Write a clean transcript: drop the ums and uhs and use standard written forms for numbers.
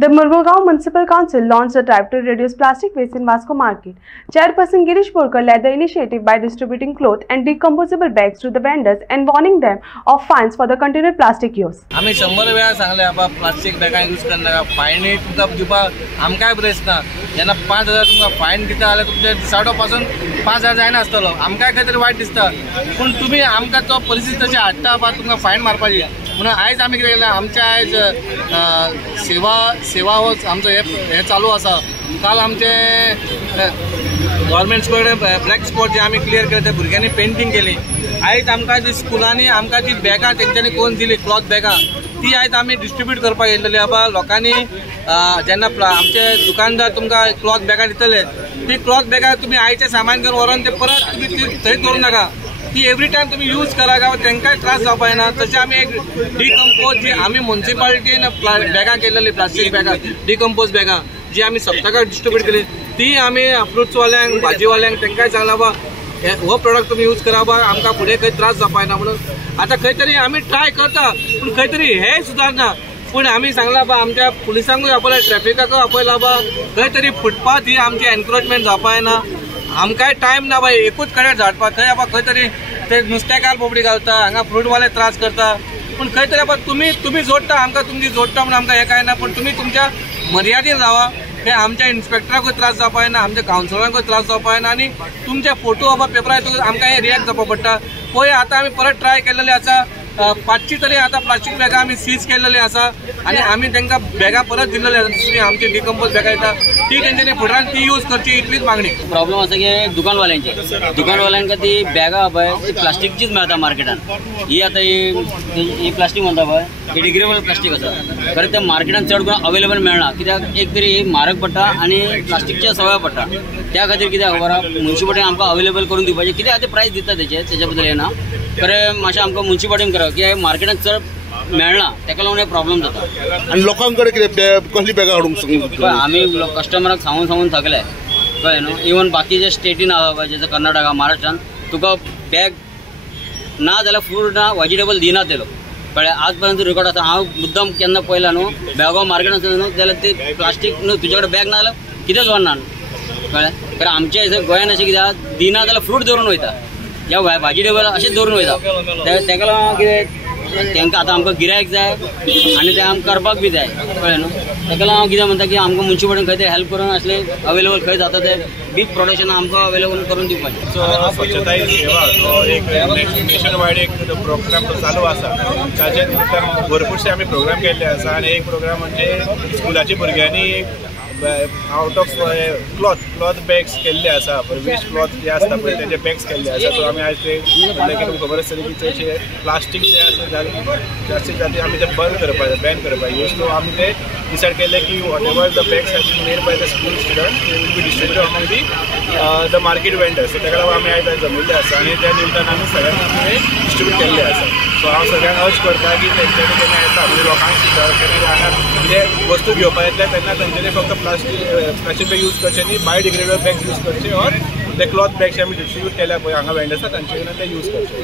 The Murmugaon Municipal Council launched a drive to reduce plastic waste in Vasco Market. Chairperson Girish Borkar led the initiative by distributing cloth and decomposable bags to the vendors and warning them of fines for the continued plastic use. आम्ही 100 वेळा सांगले बाबा plastic बॅगा use करनाका फायनी तुमका दिवपा आमकाय प्रश्न जेन्ना 5000 तुमका fine दिता जाल्यार तुमचे दिसाडो पासून 5000 जायना आसतलो आमकाय खंय तरी वायट दिसता पूण तुम्ही आमकां तो परिस्थिती तशी हाडटा बा तुमका फायन मारपाची म्हणून आयज आमी कितें केलें आमच्या आयज सेवा हो आमचो हे चालू आसा काल आमचे गव्हर्मेंट स्कूल ब्लॅक स्पॉट जे आमी क्लियर केले ते भुरग्यांनी पेंटिंग केली आयज आमकां जी स्कुलांनी आमकां जी बॅगां तेंच्यांनी कोण दिली क्लॉथ बॅगां ती आयज आमी डिस्ट्रीब्यूट करपाक येयलेली बाबा लोकांनी जेन्ना आमचे दुकानदार तुमकां क्लॉथ बॅगां दितले ती क्लॉथ बॅगां तुमी आयचे सामान घेवन व्हरून ते परत तुमी ती थंय दवरूं नाका ती एवरी टाइम तुम्ही यूज करा का तांकांय त्रास जावपाक ना तशें आमी एक डिकम्पोज जी आमी म्युनिसिपालिटीन बॅगां केलेली प्लास्टीक बॅगां डिकम्पोज बॅगां जी आमी सप्तकाक डिस्ट्रीब्यूट केली ती आमी फ्रुट्सवाल्यांक भाजीवाल्यांक तांकांय सांगला बा हो प्रोडक्ट तुम्ही यूज करा बा आमकां फुडें खंय त्रास जावपाक ना म्हणून आतां खंय तरी आमी ट्राय करता पूण खंय तरी हे सुदारना पूण आमी सांगला बा आमच्या पुलिसांकूय आपयला ट्रॅफिकाकूय आपयला बा खंय तरी फुटपाथ ही आमची एनक्रोचमेंट जावपाक ना आमकांय टायम ना बाय एकूच कडेन झाडपाक थंय बाबा खंय तरी ते नुस्तेकार बोबडी घालता हांगा फ्रूटवाले त्रास करता पूण खंय तरी बाबा तुमी जोडटा आमकां तुमची जोडटा म्हणून आमकां हें काय ना पूण तुमी तुमच्या मर्यादेन रावा हे आमच्या इन्स्पेक्टराकूय त्रास जावपाक ना आमच्या कावन्सिलरांकूय त्रास जावपाक ना आनी तुमचे फोटो बाबा पेपरार येतकच आमकां हे रिएक्ट जावपाक पडटा पळय आतां आमी परत ट्राय केलेले आसा 500 तरी आतां प्लास्टीक बॅगां आमी सीज केलेली आसा आनी आमी तांकां बॅगां परत दिल्लेली आसा दुसरी आमची डिकम्पोज बॅगां येता ती तेंच्यांनी फुडारान ती यूज करची इतलीच मागणी प्रॉब्लेम आसा की दुकानवाल्यांका ती बॅगां पळय ती प्लास्टीकचीच मेळटा मार्केटान ही आतां ही प्लास्टीक म्हणटा पळय ही डिग्रेडेबल प्लास्टीक आसा खरें तें मार्केटान चड करून अवेलेबल मेळना कित्याक एक तरी म्हारग पडटा आनी प्लास्टीकच्या सवय पडटा त्या खातीर कित्याक खबर आहा म्युनिसिपालिटीन आमकां अवेलेबल करून दिवपाचें कित्याक आतां प्रायस दिता तेच्या बद्दल येना खरें मातशें आमकां म्युनिसिपालिटीन करप कित्याक मार्केटान चड मेळना ताका लागून प्रॉब्लेम जाता आनी लोकां कडेन कितें कसली बॅगां हाडूंक आमी कस्टमराक सांगून थकले कळ्ळें न्हू इवन बाकीच्या स्टेटीन आसा पळय जसं कर्नाटका महाराष्ट्रान तुका बॅग ना जाल्यार फ्रूट ना व्हेजिटेबल दिनात ते लोक कळ्ळें आज पर्यंत रेकॉर्ड आसा हांव मुद्दम केन्ना पळयला न्हू बेळगांव मार्केटान आसता न्हू जाल्यार ते प्लास्टीक न्हू तुजे कडेन बॅग ना जाल्यार कितेंच व्हरना कळ्ळें कारण आमच्या गोंयान अशें कितें दिना जाल्यार फ्रूट दवरून वयता या व्हेजिटेबल अशेंच दवरून वयता ताका लागून कितें तांकां आतां आमकां गिरायक जाय आनी तें आमकां करपाक बी जाय कळ्ळें न्हू ताका लागून हांव कितें म्हणटा की आमकां म्युनिसिपालिटीन खंय ते हेल्प करून असले अवेलेबल खंय जाता ते बीग प्रोडक्शन आमकां अवेलेबल करून दिवपाचें स्वच्छता ही सेवा तो एक नेशन वायड एक प्रोग्राम तो चालू आसा ताचे निमित्तान भरपूरशे आमी प्रोग्राम केल्ले आसा आनी एक प्रोग्राम म्हणजे स्कुलाच्या भुरग्यांनी आउट ऑफ क्लॉथ बॅग्स केल्ले आसा वेस्ट क्लॉथ जे आसता पळय तेजे बॅग्स केल्ले आसा सो आमी आयज ते की तुमकां खबर आसतली की चडशे प्लास्टीक जे आसा जास्तीत जास्त आमी ते बंद करपाक बॅन करपाक यूज सो आमी ते डिसायड केले की whatever the bags have been made by the school student they will be distributed among the market vendors so ताका लागून आमी आयज जमिल्ले आसा आनी त्या निमतान आमी सगळ्यांक आमी डिस्ट्रीब्यूट केल्ले आसा सो हांव सगळ्यांक अर्ज करता की तेंच्यांनी केन्ना येता म्हणजे लोकांक सुद्दां केन्ना हांगा कितें वस्तू घेवपाक येतले तेन्ना तेंच्यांनी फक्त प्लास्टीक बॅग यूज करचे न्ही बायोडिग्रेडेबल बॅग्स यूज करचे और ते क्लॉथ बॅग्स आमी डिस्ट्रीब्यूट केल्या पळय हांगा वेंडर्स आसा तांचे कडल्यान ते यूज करचे